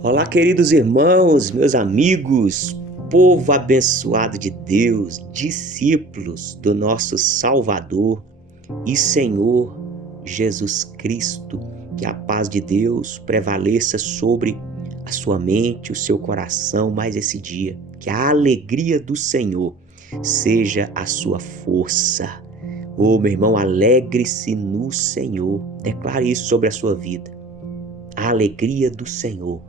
Olá, queridos irmãos, meus amigos, povo abençoado de Deus, discípulos do nosso Salvador e Senhor Jesus Cristo. Que a paz de Deus prevaleça sobre a sua mente, o seu coração mais esse dia. Que a alegria do Senhor seja a sua força. Meu irmão, alegre-se no Senhor. Declare isso sobre a sua vida. A alegria do Senhor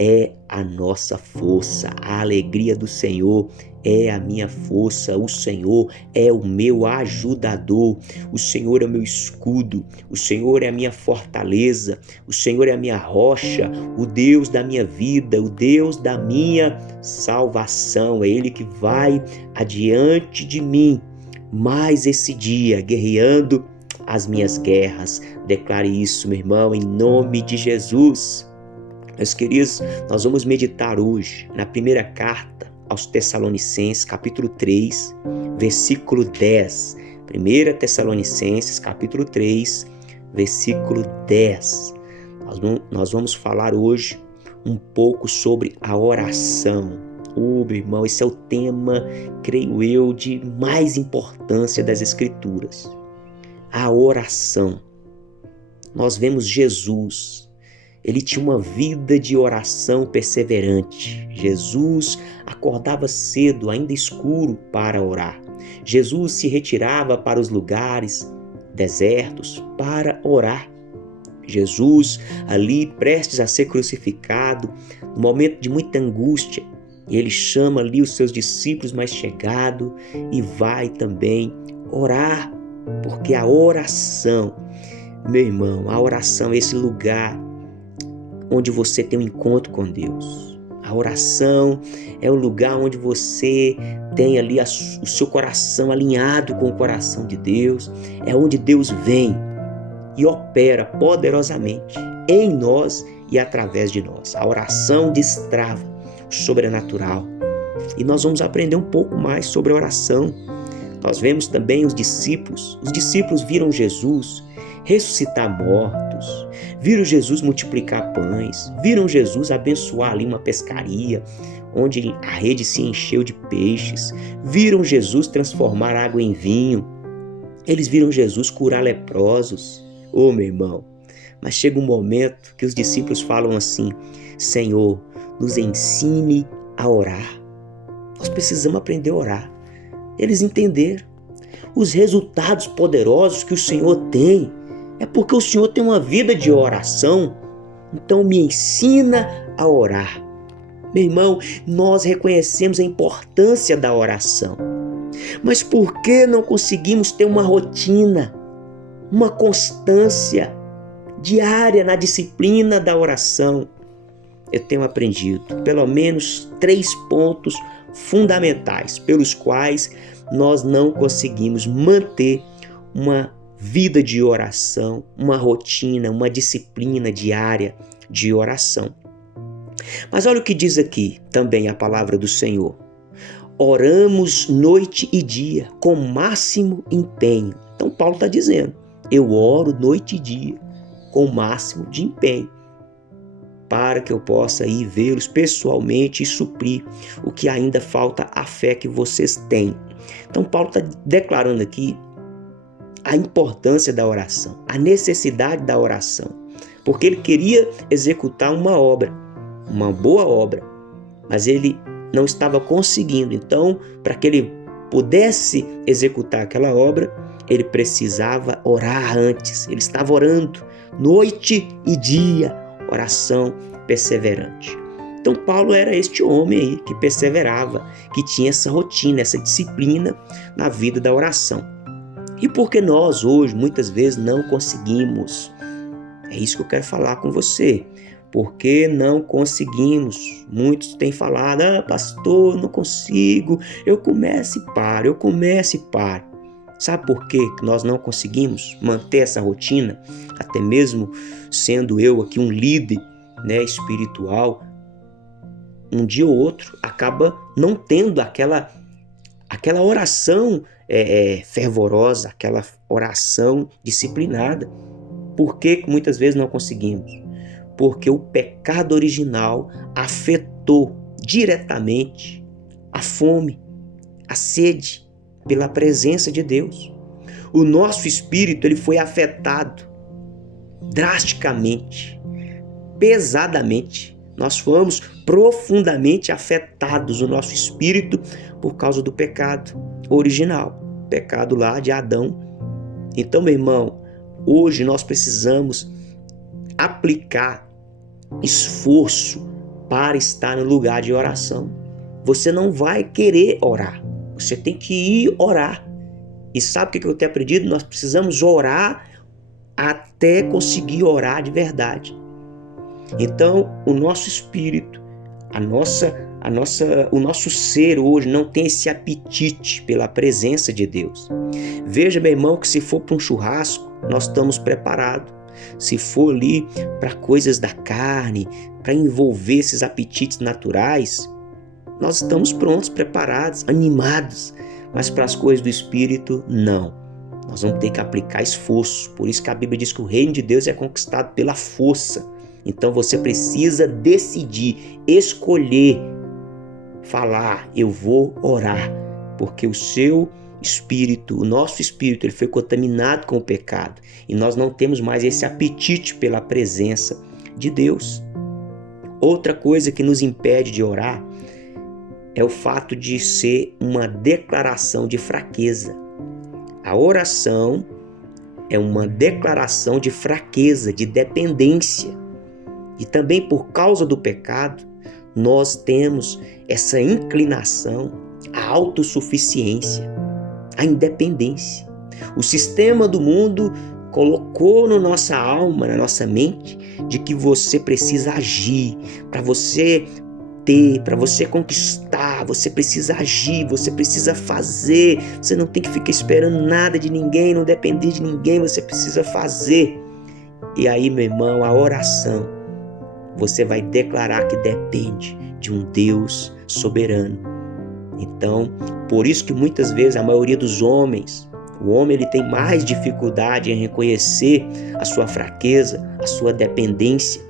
é a nossa força. A alegria do Senhor é a minha força. O Senhor é o meu ajudador. O Senhor é o meu escudo. O Senhor é a minha fortaleza. O Senhor é a minha rocha. O Deus da minha vida. O Deus da minha salvação. É Ele que vai adiante de mim mais esse dia, guerreando as minhas guerras. Declare isso, meu irmão, em nome de Jesus. Meus queridos, nós vamos meditar hoje na primeira carta aos Tessalonicenses, capítulo 3, versículo 10. 1 Tessalonicenses, capítulo 3, versículo 10. Nós vamos falar hoje um pouco sobre a oração. Meu irmão, esse é o tema, creio eu, de mais importância das Escrituras. A oração. Nós vemos Jesus. Ele tinha uma vida de oração perseverante. Jesus acordava cedo, ainda escuro, para orar. Jesus se retirava para os lugares desertos para orar. Jesus, ali prestes a ser crucificado, no momento de muita angústia, ele chama ali os seus discípulos mais chegados e vai também orar, porque a oração, meu irmão, a oração é esse lugar onde você tem um encontro com Deus. A oração é o lugar onde você tem ali o seu coração alinhado com o coração de Deus. É onde Deus vem e opera poderosamente em nós e através de nós. A oração destrava o sobrenatural. E nós vamos aprender um pouco mais sobre a oração. Nós vemos também os discípulos. Os discípulos viram Jesus ressuscitar mortos, viram Jesus multiplicar pães, viram Jesus abençoar ali uma pescaria, onde a rede se encheu de peixes, viram Jesus transformar água em vinho, eles viram Jesus curar leprosos. Meu irmão, mas chega um momento que os discípulos falam assim: Senhor, nos ensine a orar. Nós precisamos aprender a orar. Eles entenderam os resultados poderosos que o Senhor tem. É porque o Senhor tem uma vida de oração. Então me ensina a orar. Meu irmão, nós reconhecemos a importância da oração. Mas por que não conseguimos ter uma rotina, uma constância diária na disciplina da oração? Eu tenho aprendido pelo menos 3 pontos fundamentais pelos quais nós não conseguimos manter uma vida de oração, uma rotina, uma disciplina diária de oração. Mas olha o que diz aqui também a palavra do Senhor. Oramos noite e dia com máximo empenho. Então Paulo está dizendo, eu oro noite e dia com o máximo de empenho, para que eu possa ir vê-los pessoalmente e suprir o que ainda falta à fé que vocês têm. Então Paulo está declarando aqui a importância da oração, a necessidade da oração, porque ele queria executar uma obra, uma boa obra, mas ele não estava conseguindo. Então, para que ele pudesse executar aquela obra, ele precisava orar antes. Ele estava orando noite e dia, oração perseverante. Então Paulo era este homem aí que perseverava, que tinha essa rotina, essa disciplina na vida da oração. E por que nós hoje muitas vezes não conseguimos? É isso que eu quero falar com você. Por que não conseguimos? Muitos têm falado, pastor, não consigo, eu começo e paro, eu começo e paro. Sabe por que nós não conseguimos manter essa rotina? Até mesmo sendo eu aqui um líder, espiritual, um dia ou outro acaba não tendo aquela oração fervorosa, aquela oração disciplinada. Por que muitas vezes não conseguimos? porque o pecado original afetou diretamente a fome, a sede pela presença de Deus. O nosso espírito ele foi afetado drasticamente, pesadamente. Nós fomos profundamente afetados, o nosso espírito, por causa do pecado original, pecado lá de Adão. Então, meu irmão, hoje nós precisamos aplicar esforço para estar no lugar de oração. Você não vai querer orar, você tem que ir orar. E sabe o que eu tenho aprendido? Nós precisamos orar até conseguir orar de verdade. Então, o nosso espírito, o nosso ser hoje não tem esse apetite pela presença de Deus. Veja, meu irmão, que se for para um churrasco, nós estamos preparados. Se for ali para coisas da carne, para envolver esses apetites naturais, nós estamos prontos, preparados, animados. Mas para as coisas do Espírito, não. Nós vamos ter que aplicar esforço. Por isso que a Bíblia diz que o reino de Deus é conquistado pela força. Então você precisa decidir, escolher, falar, eu vou orar. Porque o seu espírito, o nosso espírito, ele foi contaminado com o pecado. E nós não temos mais esse apetite pela presença de Deus. Outra coisa que nos impede de orar é o fato de ser uma declaração de fraqueza. A oração é uma declaração de fraqueza, de dependência. E também por causa do pecado, nós temos essa inclinação à autossuficiência, à independência. O sistema do mundo colocou na nossa alma, na nossa mente, de que você precisa agir para você ter, para você conquistar, você precisa agir, você precisa fazer, você não tem que ficar esperando nada de ninguém, não depender de ninguém, você precisa fazer. E aí, meu irmão, a oração, você vai declarar que depende de um Deus soberano. Então, por isso que muitas vezes a maioria dos homens, o homem ele tem mais dificuldade em reconhecer a sua fraqueza, a sua dependência.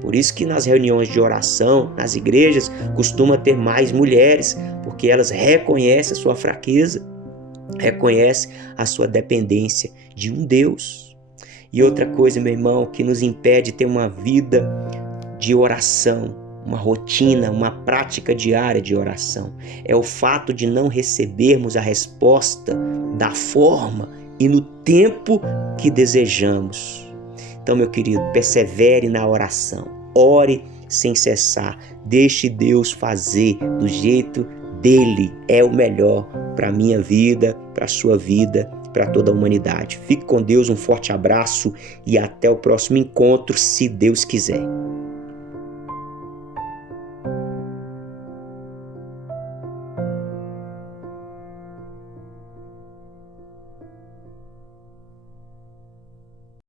Por isso que nas reuniões de oração, nas igrejas, costuma ter mais mulheres, porque elas reconhecem a sua fraqueza, reconhecem a sua dependência de um Deus. E outra coisa, meu irmão, que nos impede de ter uma vida de oração, uma rotina, uma prática diária de oração, é o fato de não recebermos a resposta da forma e no tempo que desejamos. Então, meu querido, persevere na oração, ore sem cessar, deixe Deus fazer do jeito dele, é o melhor para a minha vida, para a sua vida, para toda a humanidade. Fique com Deus, um forte abraço e até o próximo encontro, se Deus quiser.